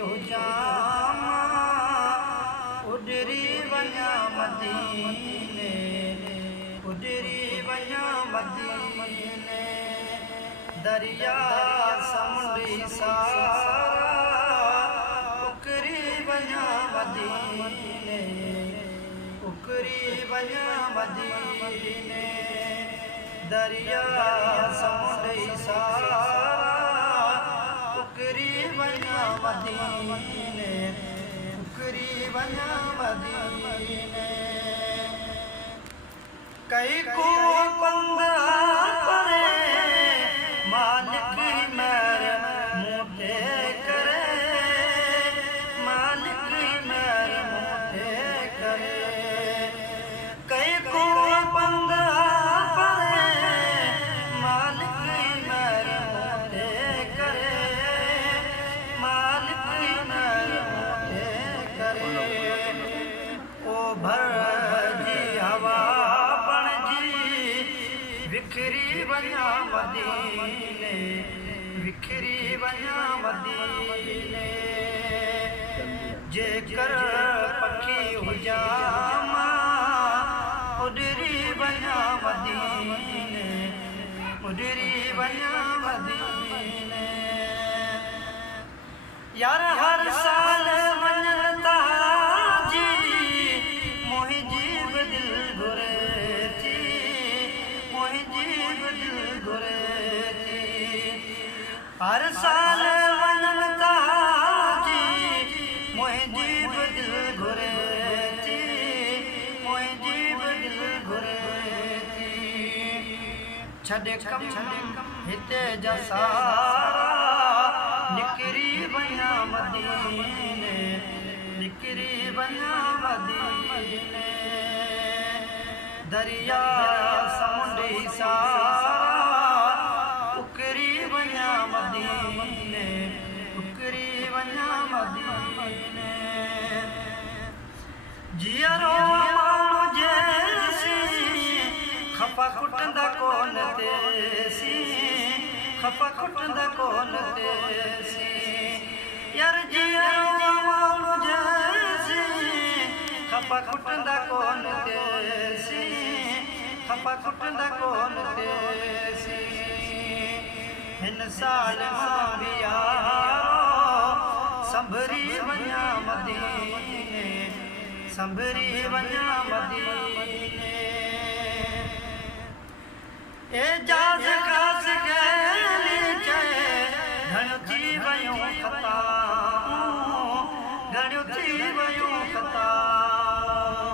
हुजां उडरी वञा मदीने, उडरी वञा मदीने। दरिया समुंडी सारा उकरी वञा मदीने, उकरी वञा मदीने। दरिया समुंडी सारा उकरी वञा मदीने, उकरी वञा मदीने। कई को पंध परे मालिक मेर मूठे करे, मालिक मेर मूठे करे। कई को पंध परे मालिक मेर मूठे करे, मालिक मेर मूठे करे। ओ भरजी हवा विखरी वञा मदीने, विखरी वञा मदीने। जेकर पखी हुजां उडरी वञा मदीने, उडरी वञा मदीने। यार हर साल वञण ताजी मुंहिंजी बि दिल घुरे थी, मुंहिंजी बि दिल घुरे थी। हर साल वञण ताजी मुंहिंजी बि दिल घुरे थी, मुंहिंजी बि दिल घुरे थी। छॾे कम हिते जा सारा निकिरी वञा मदीने, निकिरी वञा मदीने। दरिया समुंडी सारा उकरी वञा मदीने, उकरी वञा मदीने। जियरो माण्हू जैसी खपा कुटंदा कोन तेसी, खपा कुटंदा कोन तेसी। यार जियरो माण्हू जैसी खपा कुटंदा कोन तेसी, खपा कुटंदा कोन तेसी। हिन साल मां बि यारो संभरी वञा मदीने, संभरी वञा मदीने। एजाज़ ख़ास गैली चए घणियूं थी वयूं ख़ताऊं, घणियूं थी वयूं ख़ताऊं।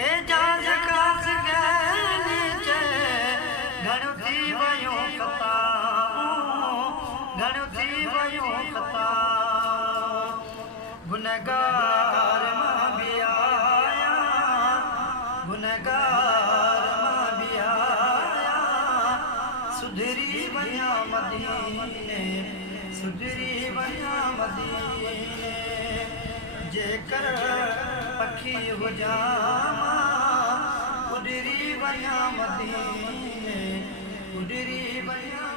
एजाज़ ख़ास गैली चए घणियूं थी वयूं ख़ताऊं, घणियूं थी वयूं ख़ताऊं। गुनहगार मां बि आया, गुनहगार मां बि आया। सुधरी वञा मदीने, सुधरी वञा मदीने। जेकर पखी हुजां उडरी वञा मदीने, उडरी वञा